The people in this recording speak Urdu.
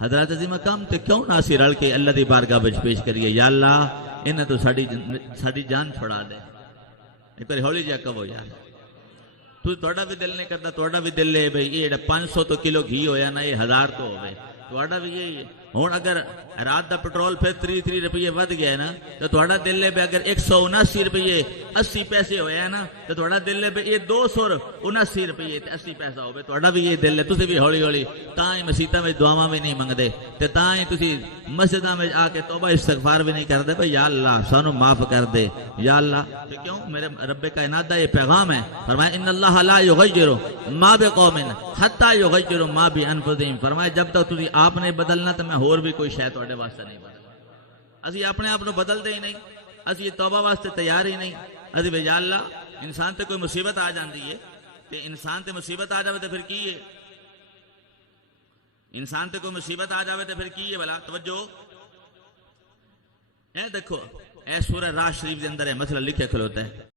حضرت عظیم مقام تے کیوں نہ اسی رل کے اللہ دی بارگاہ وچ پیش کریے، یا اللہ انہاں تو ساڈی جان چھڑا دے۔ ایک بار ہولی جا کہو یار، تھوڑا بھی دل نہیں کرتا، تھوڑا بھی دل ہے بھئی یہ 500 تو کلو گھی ہویا نا، یہ 1000 تو ہوئے، تھوڑا بھی یہی ہے۔ ہوں اگر رات دا پٹرول پھر 33 روپیے ود گیا ہے نا، تو تھوڑا دل ہے اگر 179 روپیے 80 پیسے ہوئے ہیں نا، تو تھوڑا دل ہے یہ 279 روپیے 80 پیسہ ہوئے، تھوڑا بھی یہ دل ہے۔ تسی بھی ہولی ہولی تاں ہی مسیتاں میں دعاواں بھی نہیں منگدے، تے تاں ہی تسی مسجداں میں آ کے توبہ استغفار بھی نہیں کردے بھئی یا اللہ سانو معاف کر دے یا اللہ۔ تو کیوں؟ میرے رب کائنات دا یہ پیغام ہے، فرمایا ان اللہ لا یغیر ما بقوم حتی یغیر ما بانفسہم، فرمایا جب تک تسی آپ نے بدلنا تو میں اور بھی کوئی شے تواڈے واسطے نہیں بدلنا۔ اسی اپنے آپ کو بدلتے ہی نہیں، اسی توبہ واسطے تیار ہی نہیں۔ اسی بھئی یا اللہ انسان تے کوئی مصیبت آ جاندی ہے، تے انسان تے مصیبت آ جاوے تے پھر کی ہے؟ انسان تے کوئی مصیبت آ جاوے تے پھر کی ہے بھلا؟ توجہ اے دیکھو، اے سورہ راہ شریف دے اندر ہے مسئلہ لکھے کھلوتا ہے۔